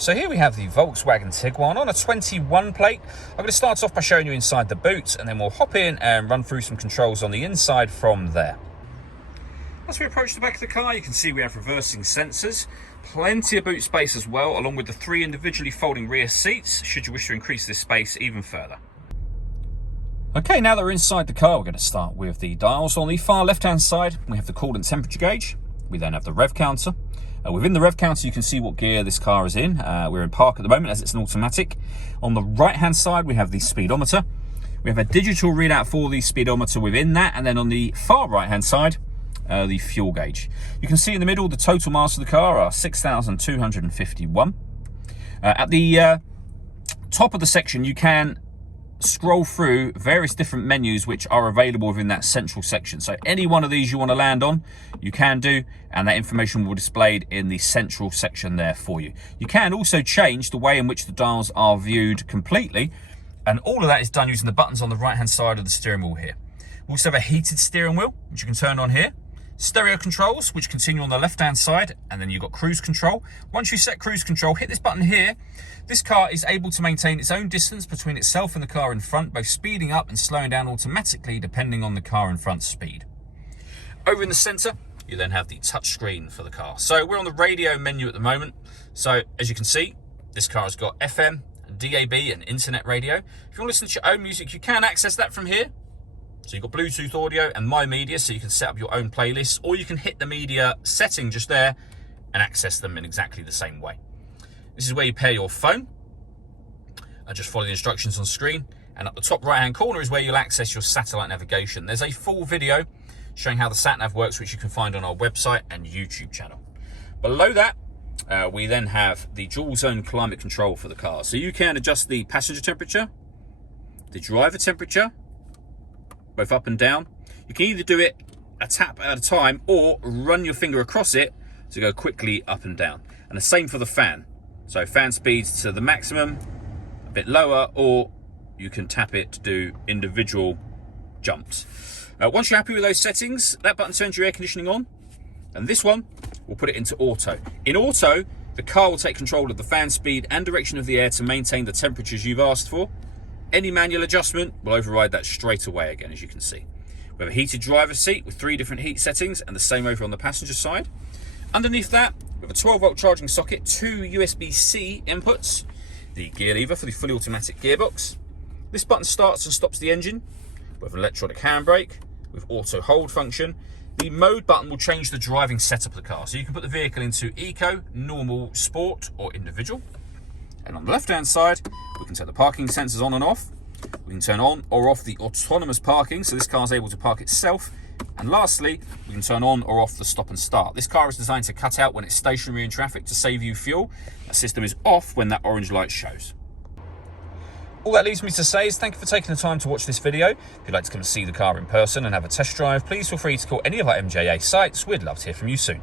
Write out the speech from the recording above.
So here we have the Volkswagen Tiguan on a 21 plate. I'm going to start off by showing you inside the boot, and then we'll hop in and run through some controls on the inside from there. As we approach the back of the car, you can see we have reversing sensors, plenty of boot space as well, along with the 3 individually folding rear seats, should you wish to increase this space even further. Okay, now that we're inside the car, we're going to start with the dials. On the far left-hand side, we have the coolant temperature gauge. We then have the rev counter. Within the rev counter, you can see what gear this car is in. We're in park at the moment as it's an automatic. On the right-hand side, we have the speedometer. We have a digital readout for the speedometer within that. And then on the far right-hand side, the fuel gauge. You can see in the middle, the total miles of the car are 6,251. At the top of the section, you can scroll through various different menus which are available within that central section. So any one of these you want to land on, you can do, and that information will be displayed in the central section there for you. You can also change the way in which the dials are viewed completely, and all of that is done using the buttons on the right hand side of the steering wheel here. We also have a heated steering wheel, which you can turn on here. Stereo controls, which continue on the left-hand side, and then you've got cruise control. Once you set cruise control, hit this button here. This car is able to maintain its own distance between itself and the car in front, both speeding up and slowing down automatically depending on the car in front's speed. Over in the center, you then have the touch screen for the car. So we're on the radio menu at the moment. So as you can see, this car has got FM, DAB, and internet radio. If you want to listen to your own music, you can access that from here. So you've got Bluetooth audio and My Media, so you can set up your own playlists, or you can hit the media setting just there and access them in exactly the same way. This is where you pair your phone, and just follow the instructions on screen. And up the top right-hand corner is where you'll access your satellite navigation. There's a full video showing how the sat-nav works, which you can find on our website and YouTube channel. Below that, we then have the dual zone climate control for the car. So you can adjust the passenger temperature, the driver temperature, both up and down. You can either do it a tap at a time or run your finger across it to go quickly up and down. And the same for the fan. So fan speeds to the maximum, a bit lower, or you can tap it to do individual jumps. Once you're happy with those settings, that button turns your air conditioning on, and this one will put it into auto. In auto, the car will take control of the fan speed and direction of the air to maintain the temperatures you've asked for. Any manual adjustment will override that straight away again, as you can see. We have a heated driver's seat with 3 different heat settings, and the same over on the passenger side. Underneath that, we have a 12-volt charging socket, 2 USB-C inputs, the gear lever for the fully automatic gearbox. This button starts and stops the engine with an electronic handbrake, with auto hold function. The mode button will change the driving setup of the car, so you can put the vehicle into eco, normal, sport, or individual. And on the left-hand side, we can set the parking sensors on and off. We can turn on or off the autonomous parking, so this car is able to park itself. And lastly, we can turn on or off the stop and start. This car is designed to cut out when it's stationary in traffic to save you fuel. That system is off when that orange light shows. All that leaves me to say is thank you for taking the time to watch this video. If you'd like to come and see the car in person and have a test drive, please feel free to call any of our MJA sites. We'd love to hear from you soon.